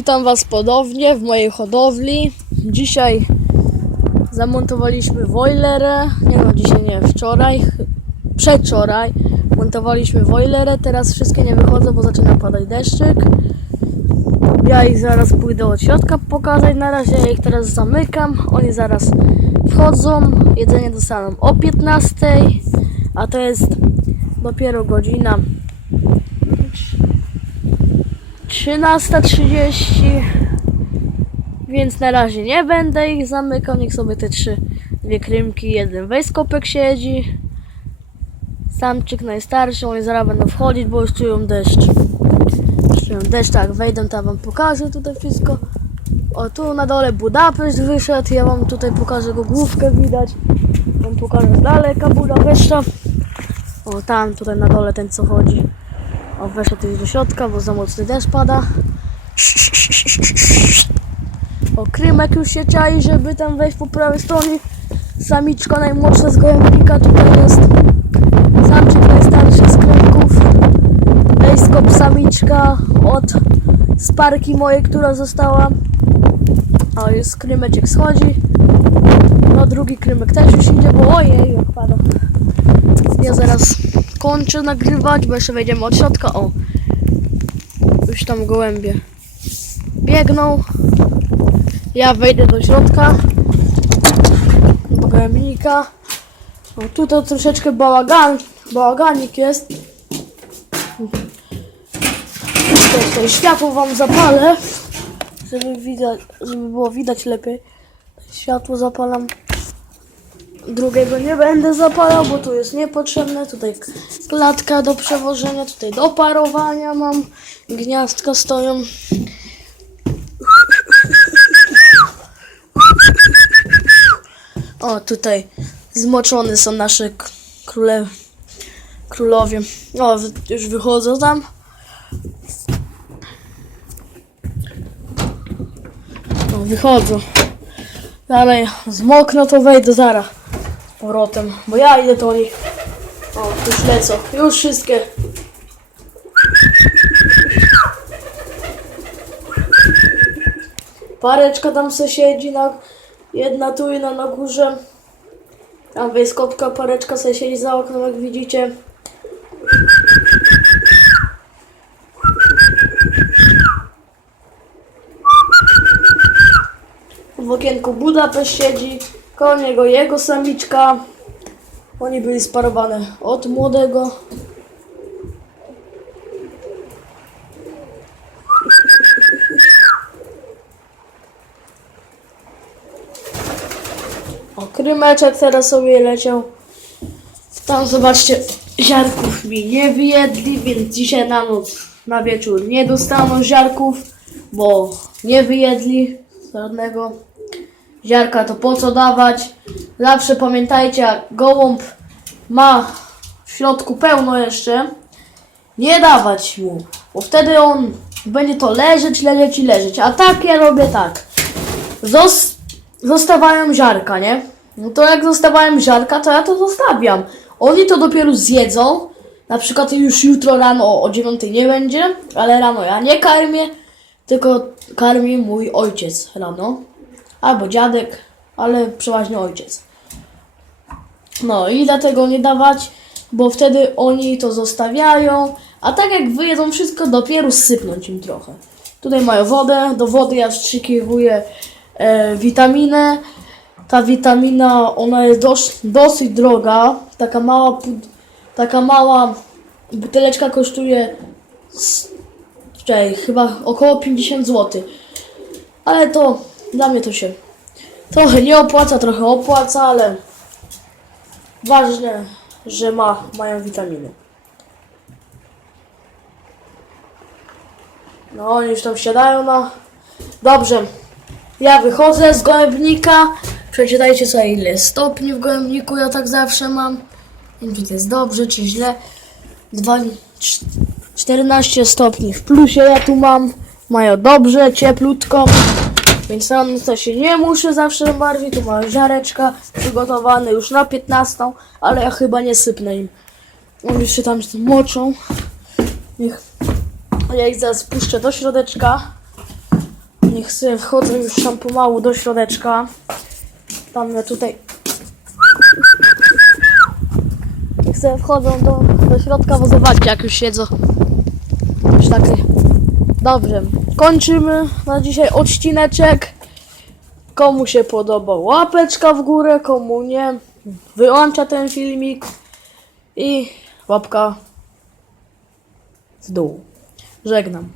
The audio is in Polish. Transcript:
Witam Was ponownie w mojej hodowli. Dzisiaj zamontowaliśmy boilerę. Nie no, dzisiaj nie, wczoraj, przedwczoraj montowaliśmy boilerę. Teraz wszystkie nie wychodzą, bo zaczyna padać deszczyk. Ja ich zaraz pójdę od środka pokazać. Na razie ja ich teraz zamykam. Oni zaraz wchodzą. Jedzenie dostaną o 15, a to jest dopiero godzina 13.30 więc na razie nie będę ich zamykał, niech sobie te trzy, dwie krymki, jeden wejskopek siedzi. Samczyk najstarszy, oni zaraz będą wchodzić, bo już czują deszcz. Czują deszcz, tak wejdę, tam wam pokażę tutaj wszystko. O tu na dole Budapeszt wyszedł, ja wam tutaj pokażę go główkę widać. Wam pokażę z daleka Budapeszta. O tam tutaj na dole ten co chodzi o, weszedł już do środka, bo za mocny deszcz pada. O, Krymek już się czai, żeby tam wejść po prawej stronie. Samiczka najmłodsza z gołębnika tutaj jest. Samczyk najstarszy z krymków. Ejskop samiczka od sparki mojej, która została. O, jest krymeczek schodzi. No, drugi krymek też już idzie, bo ojej, jak pada. Ja zaraz kończę nagrywać, bo jeszcze wejdziemy od środka. O, już tam gołębie biegną. Ja wejdę do środka do gołębnika. O, tutaj troszeczkę bałagan, bałaganik jest. Tutaj, światło wam zapalę, żeby, widać, żeby było widać lepiej. Światło zapalam drugiego nie będę zapalał, bo tu jest niepotrzebne. Tutaj klatka do przewożenia, tutaj do parowania mam. Gniazdka stoją. O, tutaj zmoczone są nasze króle, królowie. O, już wychodzą tam. O, wychodzą. Dalej, zmokno to wejdę zaraz powrotem, bo ja idę do. O, już lecą, już wszystkie. Pareczka tam se siedzi, na, jedna tu i na, na górze. Tam jest kotka, pareczka se siedzi za oknem, jak widzicie. W okienku Budapeszt siedzi, koło niego jego samiczka. Oni byli sparowane od młodego. O, krymeczek teraz sobie leciał. Tam zobaczcie, ziarków mi nie wyjedli, więc dzisiaj na noc, na wieczór nie dostaną ziarków, bo nie wyjedli żadnego ziarka, to po co dawać? Zawsze pamiętajcie, jak gołąb ma w środku pełno jeszcze, nie dawać mu, bo wtedy on będzie to leżeć, leżeć i leżeć. A tak ja robię tak. Zos ziarka, nie? No to jak zostawiają ziarka, to ja to zostawiam. Oni to dopiero zjedzą. Na przykład już jutro rano o 9 nie będzie, ale rano ja nie karmię, tylko karmi mój ojciec rano. Albo dziadek, ale przeważnie ojciec. No i dlatego nie dawać, bo wtedy oni to zostawiają, a tak jak wyjedzą wszystko, dopiero sypnąć im trochę. Tutaj mają wodę, do wody ja wstrzykiwuję e, witaminę. Ta witamina, ona jest dos, dosyć droga, taka mała, taka mała buteleczka kosztuje czekaj, chyba około 50 zł. Ale to dla mnie to się trochę nie opłaca, trochę opłaca, ale ważne, że ma, mają witaminy. No, oni już tam siadają na... Dobrze, ja wychodzę z gołębnika. Przeczytajcie sobie ile stopni w gołębniku, ja tak zawsze mam. Nie wiem, czy to jest dobrze, czy źle. Dwa, cz- 14 stopni w plusie ja tu mam. Mają dobrze, cieplutko. Więc to się nie muszę zawsze bardziej. Tu mam ziareczka przygotowane już na 15, ale ja chyba nie sypnę im. Oni się tam moczą. Niech ja ich zaraz puszczę do środeczka. Niech sobie wchodzę już tam pomału do środeczka. Tam mnie tutaj. Niech sobie wchodzą do, do środka, bo zobaczcie jak już siedzą. Już takie. Dobrze. Kończymy na dzisiaj odcineczek. Komu się podobał łapeczka w górę, komu nie wyłącza ten filmik i łapka w dół. Żegnam.